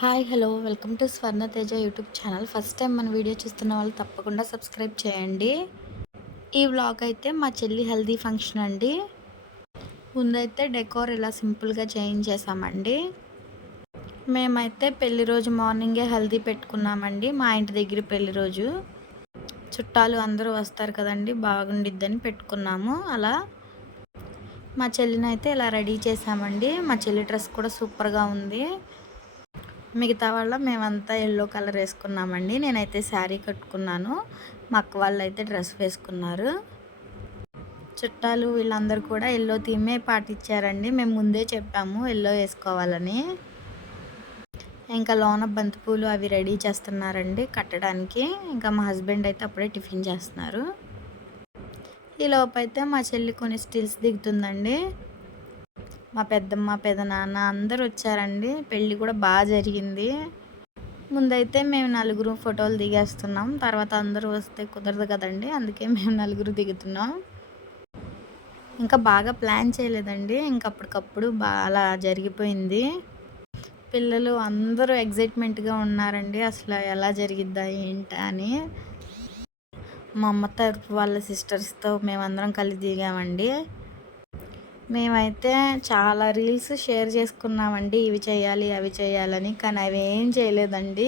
Hi hello welcome to Swarna Teja YouTube channel. First time మన video చూస్తున్న వాళ్ళు తప్పకుండా సబ్స్క్రైబ్ చేయండి. ఈ వ్లాగ్ అయితే మా చెల్లి హల్దీ ఫంక్షన్ అండి. ముందైతే డెకోర్ ఇలా సింపుల్గా చేయించేసామండి. మేమైతే పెళ్లి రోజు మార్నింగే హల్దీ పెట్టుకున్నామండి. మా ఇంటి దగ్గర పెళ్లి రోజు చుట్టాలు అందరూ వస్తారు కదండి, బాగుండిద్దని పెట్టుకున్నాము. అలా మా చెల్లిని అయితే ఇలా రెడీ చేసామండి. మా చెల్లి డ్రెస్ కూడా సూపర్గా ఉంది. మిగతా మేమంతా ఎల్లో కలర్ వేసుకున్నామండి. నేనైతే శారీ కట్టుకున్నాను, మా అక్క వాళ్ళు అయితే డ్రెస్ వేసుకున్నారు. చుట్టాలు వీళ్ళందరూ కూడా ఎల్లో థీమే పాటించారండి. మేము ముందే చెప్పాము ఎల్లో వేసుకోవాలని. ఇంకా లోన బంతిపూలు అవి రెడీ చేస్తున్నారండి కట్టడానికి. ఇంకా మా హస్బెండ్ అయితే అప్పుడే టిఫిన్ చేస్తున్నారు. ఈ లోపైతే మా చెల్లి కొన్ని స్టిల్స్ దిగుతుందండి. మా పెద్దమ్మ పెదనాన్న అందరూ వచ్చారండి. పెళ్ళి కూడా బాగా జరిగింది. ముందైతే మేము నలుగురు ఫోటోలు దిగేస్తున్నాం. తర్వాత అందరూ వస్తే కుదరదు కదండి, అందుకే మేము నలుగురు దిగుతున్నాం. ఇంకా బాగా ప్లాన్ చేయలేదండి, ఇంకా అప్పటికప్పుడు అలా జరిగిపోయింది. పిల్లలు అందరూ ఎగ్జైట్మెంట్గా ఉన్నారండి, అసలు ఎలా జరిగిద్దా ఏంటా అని. మా అమ్మ తరపు వాళ్ళ సిస్టర్స్తో మేమందరం కలిసి దిగామండి. మేమైతే చాలా రీల్స్ షేర్ చేసుకున్నామండి, ఇవి చేయాలి అవి చేయాలని. కానీ అవి ఏం చేయలేదండి.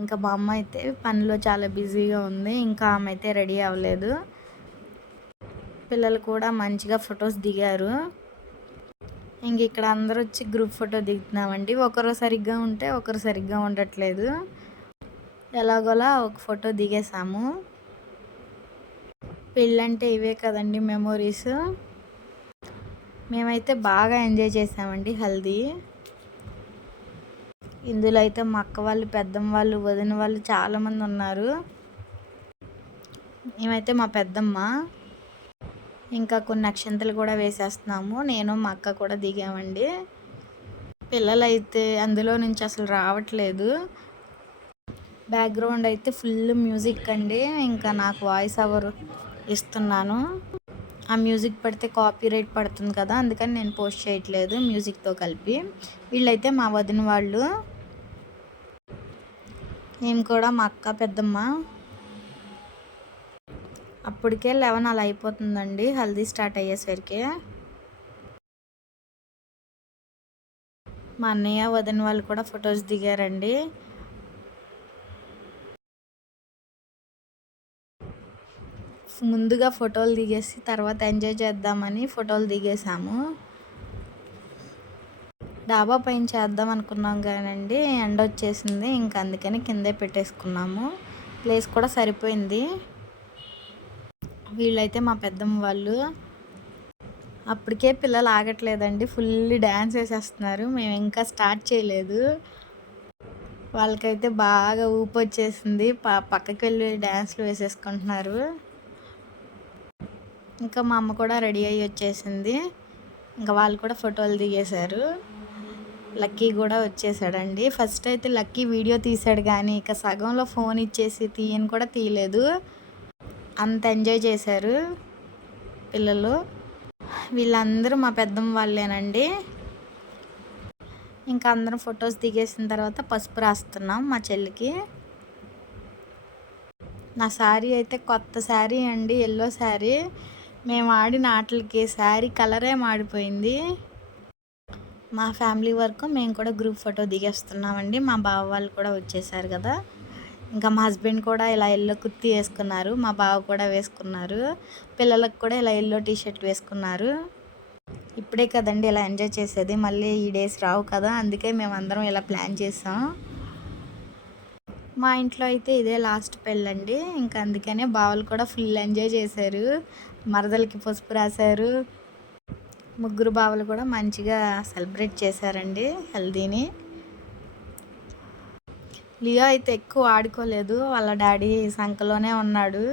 ఇంకా మా అమ్మ అయితే పనిలో చాలా బిజీగా ఉంది. ఇంకా ఆమె అయితే రెడీ అవ్వలేదు. పిల్లలు కూడా మంచిగా ఫొటోస్ దిగారు. ఇంక ఇక్కడ అందరూ వచ్చి గ్రూప్ ఫోటో దిగుతున్నామండి. ఒకరు సరిగ్గా ఉంటే ఒకరు సరిగ్గా ఉండట్లేదు. ఎలాగోలా ఒక ఫోటో దిగేసాము. పెళ్ళంటే ఇవే కదండి మెమోరీస్. మేమైతే బాగా ఎంజాయ్ చేసామండి హల్దీ. ఇందులో అయితే మా అక్క వాళ్ళు, పెద్దమ్మ వాళ్ళు, వదిన వాళ్ళు చాలామంది ఉన్నారు. మేమైతే మా పెద్దమ్మ. ఇంకా కొన్ని అక్షంతలు కూడా వేసేస్తున్నాము. నేను మా అక్క కూడా దిగామండి. పిల్లలు అయితే అందులో నుంచి అసలు రావట్లేదు. బ్యాక్గ్రౌండ్ అయితే ఫుల్ మ్యూజిక్ అండి. ఇంకా నాకు వాయిస్ ఓవర్ ఇస్తున్నాను. ఆ మ్యూజిక్ పడితే కాపీరైట్ పడుతుంది కదా, అందుకని నేను పోస్ట్ చేయట్లేదు మ్యూజిక్తో కలిపి. వీళ్ళైతే మా వదిన వాళ్ళు. మేము కూడా మా అక్క పెద్దమ్మ. అప్పటికే 11 అలా అయిపోతుందండి హల్దీ స్టార్ట్ అయ్యేసరికి. మా అన్నయ్య వదిన వాళ్ళు కూడా ఫొటోస్ దిగారండి. ముందుగా ఫోటోలు దిగేసి తర్వాత ఎంజాయ్ చేద్దామని ఫోటోలు దిగేసాము. డాబా పైన చేద్దాం అనుకున్నాం కానండి, ఎండ వచ్చేసింది. ఇంకా అందుకని కిందే పెట్టేసుకున్నాము. ప్లేస్ కూడా సరిపోయింది. వీళ్ళైతే మా పెద్దమ్మ వాళ్ళు. అప్పటికే పిల్లలు ఆగట్లేదండి, ఫుల్ డ్యాన్స్ వేసేస్తున్నారు. మేము ఇంకా స్టార్ట్ చేయలేదు. వాళ్ళకైతే బాగా ఊపు వచ్చేసింది, పక్కకి వెళ్ళి డ్యాన్స్లు వేసేసుకుంటున్నారు. ఇంకా మా అమ్మ కూడా రెడీ అయ్యి వచ్చేసింది. ఇంకా వాళ్ళు కూడా ఫోటోలు దిగేశారు. లక్కీ కూడా వచ్చేసాడండి. ఫస్ట్ అయితే లక్కీ వీడియో తీశాడు, కానీ ఇక సగంలో ఫోన్ ఇచ్చేసి తీయని కూడా తీయలేదు. అంత ఎంజాయ్ చేశారు పిల్లలు. వీళ్ళందరూ మా పెద్దమ్మ వాళ్ళేనండి. ఇంకా అందరం ఫొటోస్ దిగేసిన తర్వాత పసుపు రాస్తున్నాం మా చెల్లికి. నా శారీ అయితే కొత్త శారీ అండి, ఎల్లో శారీ. మేము ఆడిన ఆటలకి శారీ కలరే మాడిపోయింది. మా ఫ్యామిలీ వరకు మేము కూడా గ్రూప్ ఫోటో దిగేస్తున్నామండి. మా బావ వాళ్ళు కూడా వచ్చేసారు కదా. ఇంకా మా హస్బెండ్ కూడా ఇలా ఎల్లో కుర్తీ వేసుకున్నారు, మా బావ కూడా వేసుకున్నారు. పిల్లలకు కూడా ఇలా ఎల్లో టీషర్ట్ వేసుకున్నారు. ఇప్పుడే కదండి ఇలా ఎంజాయ్ చేసేది, మళ్ళీ ఈ డేస్ రావు కదా, అందుకే మేము అందరం ఇలా ప్లాన్ చేసాం. మా ఇంట్లో అయితే ఇదే లాస్ట్ పెళ్ళండి. ఇంకా అందుకనే బావలు కూడా ఫుల్ ఎంజాయ్ చేశారు. మరదలకి పసుపు రాశారు. ముగ్గురు బావలు కూడా మంచిగా సెలబ్రేట్ చేశారండి హల్దీని. లియో అయితే ఎక్కువ ఆడుకోలేదు, వాళ్ళ డాడీ సంకలోనే ఉన్నాడు.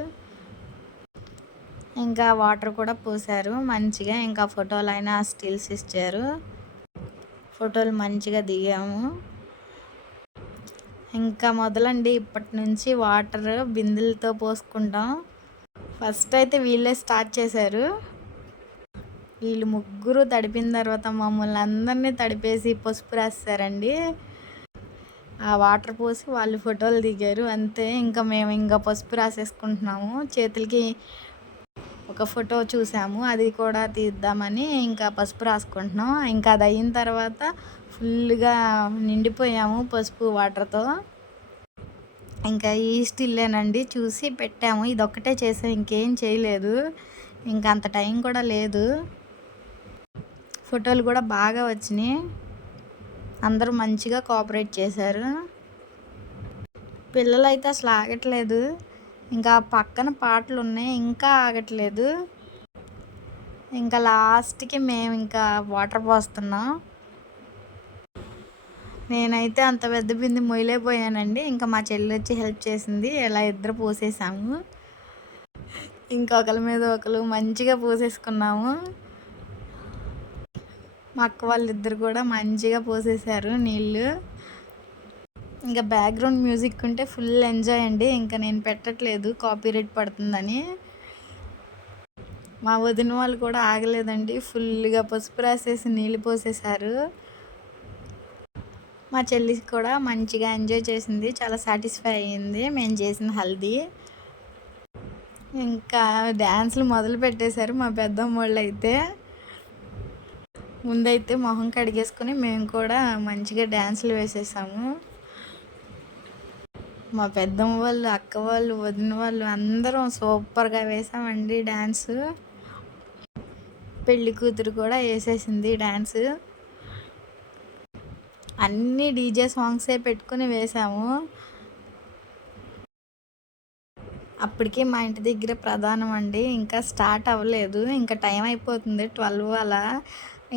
ఇంకా వాటర్ కూడా పోసారు మంచిగా. ఇంకా ఫోటోలు అయినా స్టిల్స్ ఇచ్చారు. ఫోటోలు మంచిగా దిగాము. ఇంకా మొదలండి ఇప్పటి నుంచి వాటర్ బిందెలతో పోసుకుంటాం. ఫస్ట్ అయితే వీళ్ళే స్టార్ట్ చేశారు. వీళ్ళు ముగ్గురు తడిపిన తర్వాత మమ్మల్ని అందరినీ తడిపేసి పసుపు రాస్తారండి. ఆ వాటర్ పోసి వాళ్ళు ఫోటోలు దిగారు అంతే. ఇంకా మేము ఇంకా పసుపు రాసేసుకుంటున్నాము చేతులకి. ఒక ఫోటో చూసాము, అది కూడా తీద్దామని ఇంకా పసుపు రాసుకుంటున్నాం. ఇంకా అది అయిన తర్వాత ఫుల్గా నిండిపోయాము పసుపు వాటర్తో. ఇంకా ఈ స్టిల్లేనండి చూసి పెట్టాము, ఇదొక్కటే చేసాం, ఇంకేం చేయలేదు. ఇంకా అంత టైం కూడా లేదు. ఫోటోలు కూడా బాగా వచ్చినాయి, అందరూ మంచిగా కోఆపరేట్ చేశారు. పిల్లలు అయితే అసలు ఆగట్లేదు, ఇంకా పక్కన పాటలు ఉన్నాయి ఇంకా ఆగట్లేదు. ఇంకా లాస్ట్కి మేము ఇంకా వాటర్ పోస్తున్నాం. నేనైతే అంత పెద్ద బింది మొయ్యలేకపోయానండి. ఇంకా మా చెల్లి వచ్చి హెల్ప్ చేసింది, ఇలా ఇద్దరు పోసేసాము. ఇంకొకరి మీద ఒకరు మంచిగా పోసేసుకున్నాము. మా అక్క వాళ్ళిద్దరు కూడా మంచిగా పోసేసారు నీళ్ళు. ఇంకా బ్యాక్గ్రౌండ్ మ్యూజిక్ ఉంటే ఫుల్ ఎంజాయ్ అండి. ఇంకా నేను పెట్టట్లేదు కాపీరైట్ పడుతుందని. మా వదిన వాళ్ళు కూడా ఆగలేదండి, ఫుల్గా పసుపు రాసేసి నీళ్ళు పోసేసారు. మా చెల్లి కూడా మంచిగా ఎంజాయ్ చేసింది, చాలా సాటిస్ఫై అయ్యింది మేము చేసిన హల్దీ. ఇంకా డ్యాన్స్లు మొదలు పెట్టేశారు మా పెద్దమ్మ వాళ్ళు అయితే. ముందైతే మొహం కడిగేసుకొని మేము కూడా మంచిగా డ్యాన్సులు వేసేసాము. మా పెద్దమ్మ వాళ్ళు, అక్క వాళ్ళు, వదిన వాళ్ళు అందరం సూపర్గా వేసామండి డ్యాన్స్. పెళ్లి కూతురు కూడా వేసేసింది డ్యాన్స్. అన్నీ డీజే సాంగ్సే పెట్టుకుని వేసాము. అప్పటికి మా ఇంటి దగ్గర ప్రధానం అండి, ఇంకా స్టార్ట్ అవ్వలేదు, ఇంకా టైం అయిపోతుంది 12 అలా.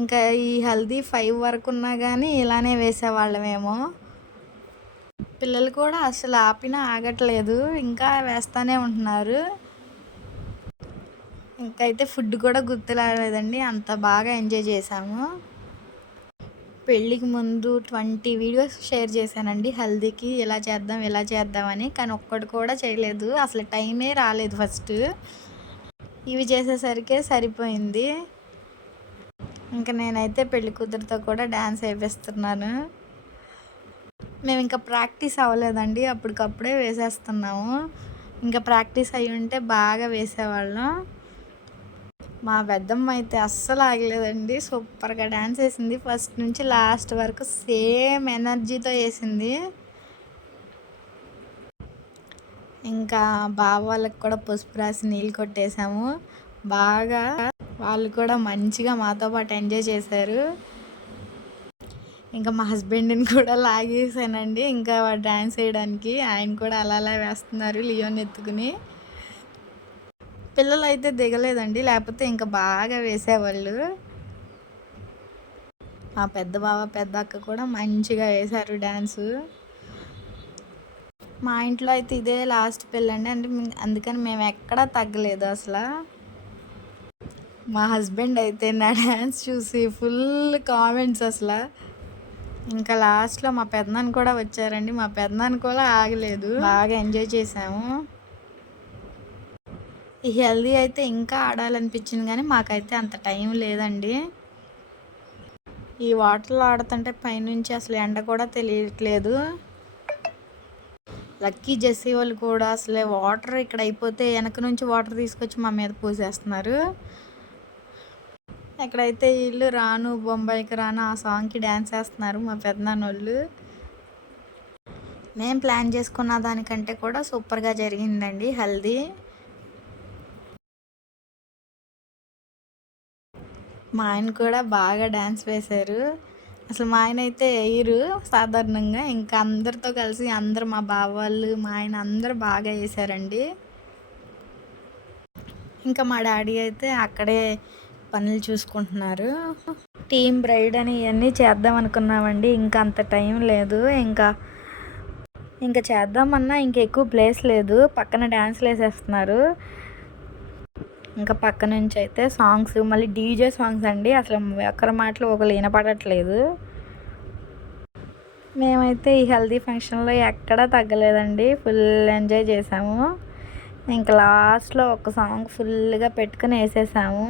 ఇంకా ఈ హల్దీ 5 వరకు ఉన్నా కానీ ఇలానే వేసేవాళ్ళమేమో. పిల్లలు కూడా అసలు ఆపినా ఆగట్లేదు, ఇంకా వేస్తూనే ఉంటున్నారు. ఇంకైతే ఫుడ్ కూడా గుర్తురాలేదండి, అంత బాగా ఎంజాయ్ చేసాము. పెళ్ళికి ముందు 20 వీడియోస్ షేర్ చేశానండి హల్దీకి, ఇలా చేద్దాం ఇలా చేద్దామని. కానీ ఒక్కటి కూడా చేయలేదు, అసలు టైమే రాలేదు ఫస్ట్. ఇవి చేసేసరికే సరిపోయింది. ఇంకా నేనైతే పెళ్లి కూతురుతో కూడా డ్యాన్స్ వేపిస్తున్నాను. మేము ఇంకా ప్రాక్టీస్ అవ్వలేదండి, అప్పటికప్పుడే వేసేస్తున్నాము. ఇంకా ప్రాక్టీస్ అయ్యి ఉంటే బాగా వేసేవాళ్ళం. మా పెద్దమ్మ అయితే అస్సలు ఆగలేదండి, సూపర్గా డ్యాన్స్ వేసింది. ఫస్ట్ నుంచి లాస్ట్ వరకు సేమ్ ఎనర్జీతో వేసింది. ఇంకా బావ వాళ్ళకి కూడా పసుపు రాసి నీళ్ళు కొట్టేసాము బాగా. వాళ్ళు కూడా మంచిగా మాతో పాటు ఎంజాయ్ చేశారు. ఇంకా మా హస్బెండ్ని కూడా లాగేసానండి ఇంకా డ్యాన్స్ వేయడానికి. ఆయన కూడా అలా అలా వేస్తున్నారు లియోని ఎత్తుకుని. పిల్లలు అయితే దిగలేదండి, లేకపోతే ఇంకా బాగా వేసేవాళ్ళు. మా పెద్ద బావ పెద్ద అక్క కూడా మంచిగా వేశారు డ్యాన్సు. మా ఇంట్లో అయితే ఇదే లాస్ట్ పెళ్ళండి, అంటే అందుకని మేము ఎక్కడా తగ్గలేదు అసలు. మా హస్బెండ్ అయితే నా డ్యాన్స్ చూసి ఫుల్ కామెంట్స్ అసలు. ఇంకా లాస్ట్లో మా పెద్దనాన్న కూడా వచ్చారండి, మా పెద్దనాన్న కూడా ఆగలేదు, బాగా ఎంజాయ్ చేసాము. ఈ హెల్దీ అయితే ఇంకా ఆడాలనిపించింది కానీ మాకైతే అంత టైం లేదండి. ఈ వాటర్లో ఆడుతుంటే పైనుంచి అసలు ఎండ కూడా తెలియట్లేదు. లక్కీ జెస్సీ వాళ్ళు కూడా అసలే వాటర్ ఇక్కడ అయిపోతే వెనక నుంచి వాటర్ తీసుకొచ్చి మా మీద పోసేస్తున్నారు. ఎక్కడైతే వీళ్ళు రాను బొంబాయికి రాను ఆ సాంగ్కి డ్యాన్స్ వేస్తున్నారు మా పెద్దనాన్న వాళ్ళు. మేము ప్లాన్ చేసుకున్న దానికంటే కూడా సూపర్గా జరిగిందండి హల్దీ. మా ఆయన కూడా బాగా డ్యాన్స్ వేశారు. అసలు మా ఆయన అయితే వేయరు సాధారణంగా, ఇంకా అందరితో కలిసి అందరు మా బావ వాళ్ళు మా ఆయన అందరూ బాగా వేశారండి. ఇంకా మా డాడీ అయితే అక్కడే పనులు చూసుకుంటున్నారు. టీమ్ బ్రైడ్ అని ఇవన్నీ చేద్దాం అనుకున్నామండి, ఇంకా అంత టైం లేదు. ఇంకా చేద్దామన్నా ఎక్కువ ప్లేస్ లేదు, పక్కన డ్యాన్స్లు వేసేస్తున్నారు. ఇంకా పక్క నుంచి అయితే సాంగ్స్, మళ్ళీ డీజే సాంగ్స్ అండి, అసలు ఒకరి మాటలు ఒకరు వినపడట్లేదు. మేమైతే ఈ హెల్దీ ఫంక్షన్లో ఎక్కడా తగ్గలేదండి, ఫుల్ ఎంజాయ్ చేసాము. ఇంకా లాస్ట్లో ఒక సాంగ్ ఫుల్గా పెట్టుకుని వేసేసాము.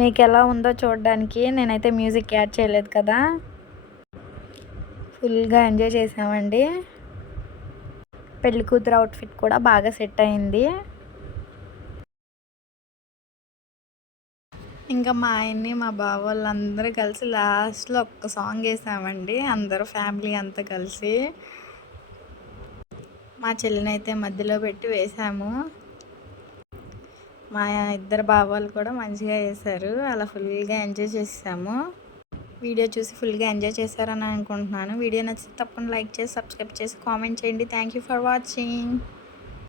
మీకు ఎలా ఉందో చూడడానికి, నేనైతే మ్యూజిక్ యాడ్ చేయలేదు కదా. ఫుల్గా ఎంజాయ్ చేసామండి. పెళ్లి కూతురు అవుట్ఫిట్ కూడా బాగా సెట్ అయింది. ఇంకా మా ఆయన్ని మా బావ వాళ్ళందరూ కలిసి లాస్ట్లో ఒక్క సాంగ్ వేసామండి, అందరూ ఫ్యామిలీ అంతా కలిసి. మా చెల్లినైతే మధ్యలో పెట్టి వేసాము. మా ఇద్దరు బావాలు కూడా మంచిగా వేశారు. అలా ఫుల్గా ఎంజాయ్ చేసాము. వీడియో చూసి ఫుల్గా ఎంజాయ్ చేశారని అనుకుంటున్నాను. వీడియో నచ్చితే తప్పకుండా లైక్ చేసి సబ్స్క్రైబ్ చేసి కామెంట్ చేయండి. Thank you for watching.